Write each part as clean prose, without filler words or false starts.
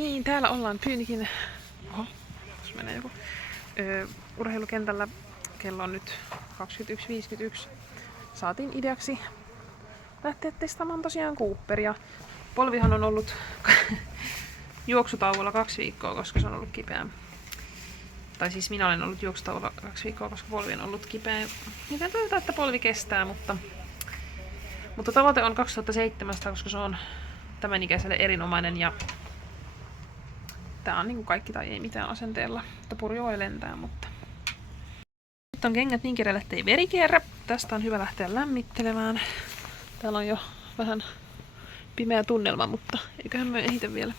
Niin, täällä ollaan Pyynikin urheilukentällä. Kello on nyt 21.51. Saatiin ideaksi lähteä testaamaan tosiaan Cooperia. Polvihan on ollut juoksutauolla 2 viikkoa, koska se on ollut kipeä. Tai siis minä olen ollut juoksutauolla 2 viikkoa, koska polvi on ollut kipeä. Miten toivotaan, että polvi kestää, mutta tavoite on 2700, koska se on tämän ikäiselle erinomainen ja tää on niinku kaikki tai ei mitään asenteella. Mutta purjo voi lentää, mutta nyt on kengät niin kireellä, ettei veri kierrä. Tästä on hyvä lähteä lämmittelemään. Täällä on jo vähän pimeä tunnelma, mutta eiköhän me ehitä vielä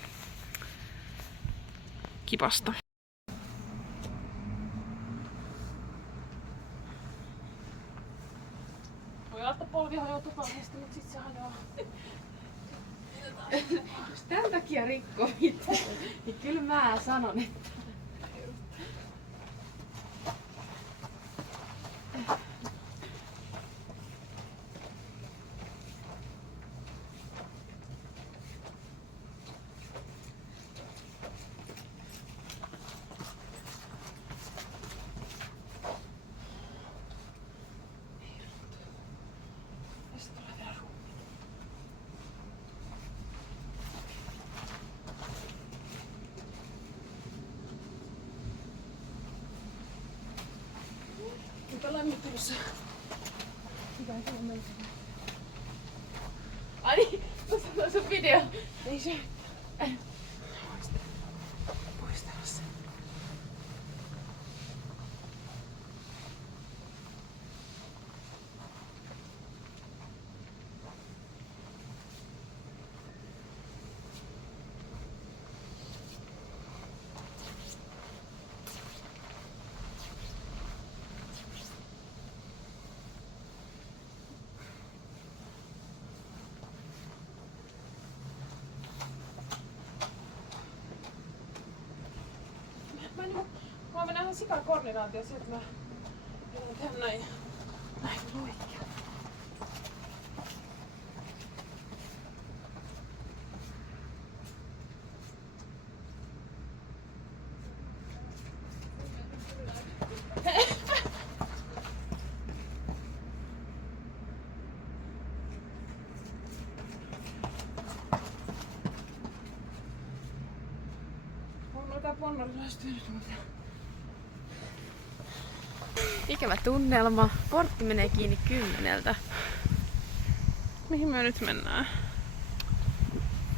kipasta. Voi olla, että polvi hajoutuu kauheasti, mutta sit se hajoaa. Jos tän takia rikkoo mitään, niin kyllä mä sanon, että... Nyt ollaan lämmittelyssä. Hyvä, että on melkein. Ai niin, tuossa on sun video. Ei se. Poistella se. Mä mennään ihan sikan koordinaatio sieltä, että mä tehdä näin loikkia. Ikävä tunnelma. Portti menee kiinni 10:00. Mihin me nyt mennään?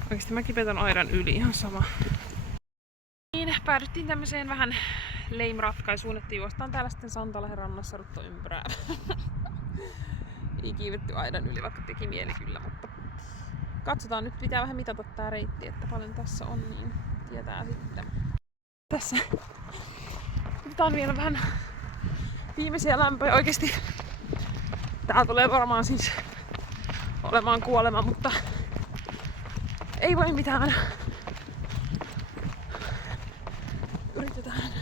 Oikeesti mä kipetän aidan yli, ihan sama. Niin, päädyttiin tämmöiseen vähän lame-ratkaisuun, että juostaan täällä sitten Santalahden rannassa ruttoympyrää. Ei kiivetty aidan yli, vaikka teki mieli kyllä, mutta katsotaan, nyt pitää vähän mitata tää reitti, että paljon tässä on, niin tietää sitten. Tässä otetaan vielä vähän viimeisiä lämpöjä. Oikeesti tää tulee varmaan siis olemaan kuolema, mutta ei voi mitään. Yritetään.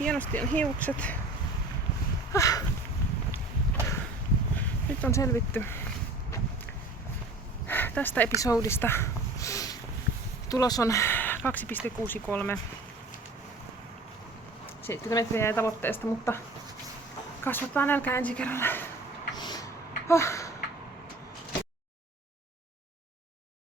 Hienosti on hiukset. Nyt on selvitty tästä episodista. Tulos on 2,63. 70 metriä jäi tavoitteesta, mutta kasvattaa nälkää ensi kerralla.